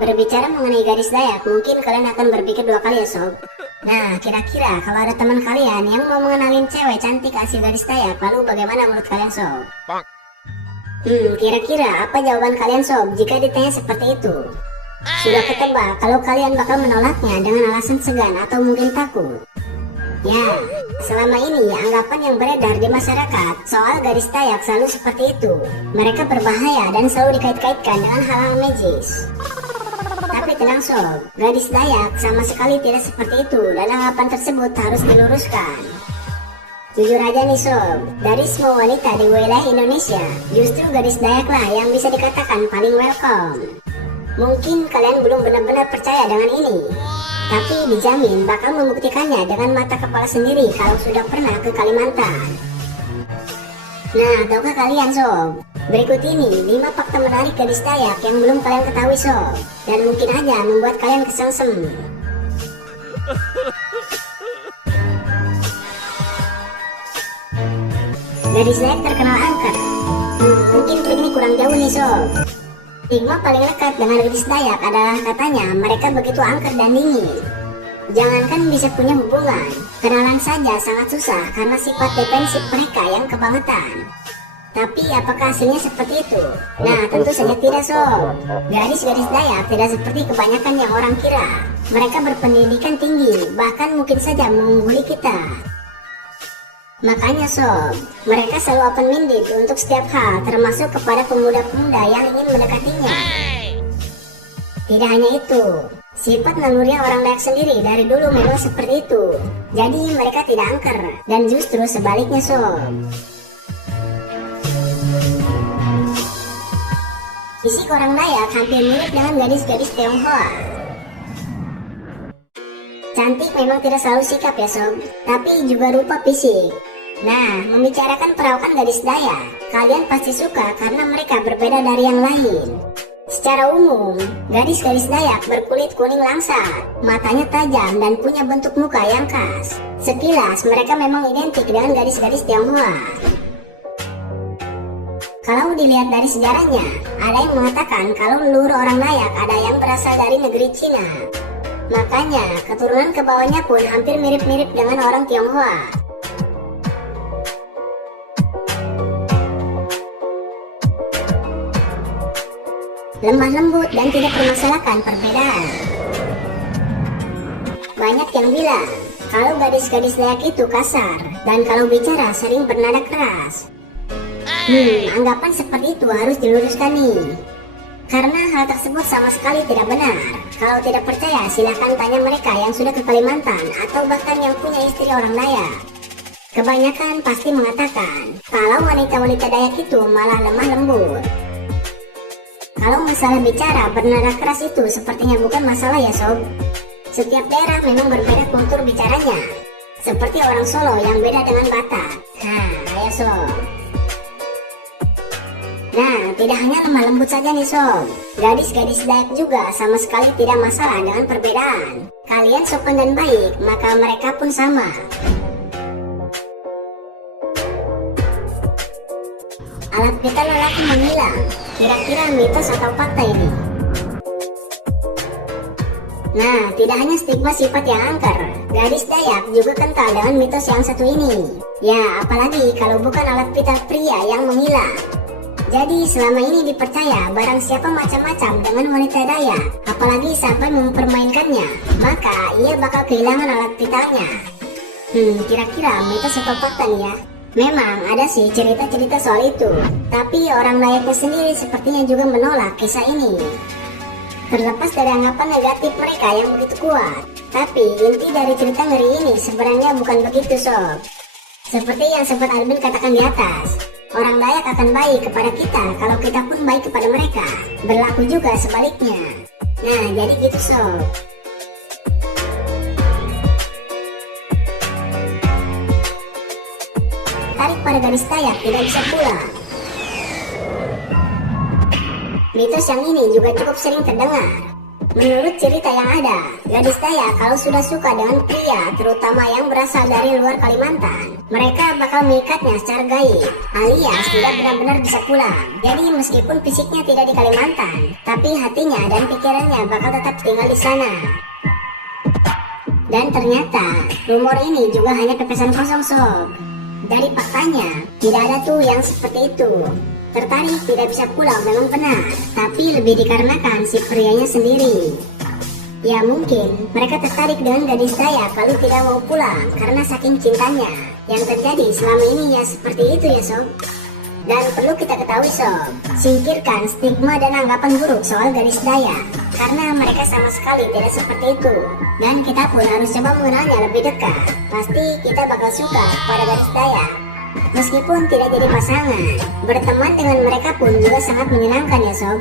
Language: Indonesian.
berbicara mengenai gadis Dayak, mungkin kalian akan berpikir dua kali ya sob. Nah, kira-kira kalau ada teman kalian yang mau mengenalin cewek cantik asli gadis Dayak, lalu bagaimana menurut kalian sob? Kira-kira apa jawaban kalian sob jika ditanya seperti itu? Sudah ketebak kalau kalian bakal menolaknya dengan alasan segan atau mungkin takut? Ya, selama ini anggapan yang beredar di masyarakat soal gadis Dayak selalu seperti itu. Mereka berbahaya dan selalu dikait-kaitkan dengan hal-hal magis. Tapi tenang sob, gadis Dayak sama sekali tidak seperti itu dan anggapan tersebut harus diluruskan. Jujur aja nih sob, dari semua wanita di wilayah Indonesia, justru gadis Dayak lah yang bisa dikatakan paling welcome. Mungkin kalian belum benar-benar percaya dengan ini, tapi dijamin bakal membuktikannya dengan mata kepala sendiri kalau sudah pernah ke Kalimantan. Nah, tahukah kalian sob? Berikut ini 5 fakta menarik gadis Dayak yang belum kalian ketahui sob, dan mungkin aja membuat kalian kesengsem. Gadis Dayak terkenal angker. Mungkin klik ini kurang jauh nih sob. Stigma paling lekat dengan gadis Dayak adalah katanya mereka begitu angker dan dingin. Jangankan bisa punya hubungan, kenalan saja sangat susah karena sifat defensif mereka yang kebangetan. Tapi apakah hasilnya seperti itu? Nah, tentu saja tidak sob. Gadis-gadis Dayak tidak seperti kebanyakan yang orang kira. Mereka berpendidikan tinggi, bahkan mungkin saja mengungguli kita. Makanya sob, mereka selalu open-minded untuk setiap hal, termasuk kepada pemuda-pemuda yang ingin mendekatinya. Tidak hanya itu, sifat naluriah orang Dayak sendiri dari dulu memang seperti itu. Jadi mereka tidak angker, dan justru sebaliknya sob. Fisik orang Dayak hampir mirip dengan gadis-gadis Tionghoa. Cantik memang tidak selalu sikap ya sob, tapi juga rupa fisik. Nah, membicarakan perawakan gadis Dayak, kalian pasti suka karena mereka berbeda dari yang lain. Secara umum, gadis-gadis Dayak berkulit kuning langsat, matanya tajam dan punya bentuk muka yang khas. Sekilas mereka memang identik dengan gadis-gadis Tionghoa. Kalau dilihat dari sejarahnya, ada yang mengatakan kalau leluhur orang Dayak ada yang berasal dari negeri Cina. Makanya, keturunan ke bawahnya pun hampir mirip-mirip dengan orang Tionghoa. Lemah lembut dan tidak permasalahkan perbedaan. Banyak yang bilang kalau gadis-gadis Dayak itu kasar dan kalau bicara sering bernada keras. Anggapan seperti itu harus diluruskan nih, karena hal tersebut sama sekali tidak benar. Kalau tidak percaya silahkan tanya mereka yang sudah ke Kalimantan atau bahkan yang punya istri orang Dayak. Kebanyakan pasti mengatakan kalau wanita-wanita Dayak itu malah lemah lembut. Kalau masalah bicara bernada keras itu sepertinya bukan masalah ya sob. Setiap daerah memang berbeda kultur bicaranya. Seperti orang Solo yang beda dengan Batak. Ayo sob. Nah, tidak hanya lemah lembut saja nih sob. Gadis-gadis Dayak juga sama sekali tidak masalah dengan perbedaan. Kalian sopan dan baik, maka mereka pun sama. Alat vital lelaki menghilang. Kira-kira mitos atau fakta ini? Nah, tidak hanya stigma sifat yang angker, gadis Dayak juga kental dengan mitos yang satu ini. Ya, apalagi kalau bukan alat vital pria yang menghilang. Jadi selama ini dipercaya barang siapa macam-macam dengan wanita Dayak, apalagi sampai mempermainkannya, maka ia bakal kehilangan alat vitalnya. Kira-kira mitos atau fakta nih ya? Memang ada sih cerita-cerita soal itu, tapi orang Dayaknya sendiri sepertinya juga menolak kisah ini. Terlepas dari anggapan negatif mereka yang begitu kuat, tapi inti dari cerita ngeri ini sebenarnya bukan begitu sob. Seperti yang sempat Albin katakan di atas, orang Dayak akan baik kepada kita kalau kita pun baik kepada mereka. Berlaku juga sebaliknya. Nah, jadi gitu sob. Tarik pada gadis Dayak tidak bisa pulang. Mitos yang ini juga cukup sering terdengar. Menurut cerita yang ada, gadis Dayak kalau sudah suka dengan pria, terutama yang berasal dari luar Kalimantan, mereka bakal mengikatnya secara gaib, alias tidak benar-benar bisa pulang. Jadi meskipun fisiknya tidak di Kalimantan, tapi hatinya dan pikirannya bakal tetap tinggal di sana. Dan ternyata, rumor ini juga hanya pepesan kosong sob. Dari faktanya, tidak ada tuh yang seperti itu. Tertarik tidak bisa pulang memang benar, tapi lebih dikarenakan si prianya sendiri. Ya mungkin mereka tertarik dengan gadis Dayak kalau tidak mau pulang karena saking cintanya. Yang terjadi selama ini ya seperti itu ya sob. Dan perlu kita ketahui sob, singkirkan stigma dan anggapan buruk soal gadis Dayak, karena mereka sama sekali tidak seperti itu. Dan kita pun harus coba mengenalnya lebih dekat. Pasti kita bakal suka pada gadis Dayak. Meskipun tidak jadi pasangan, berteman dengan mereka pun juga sangat menyenangkan ya sob.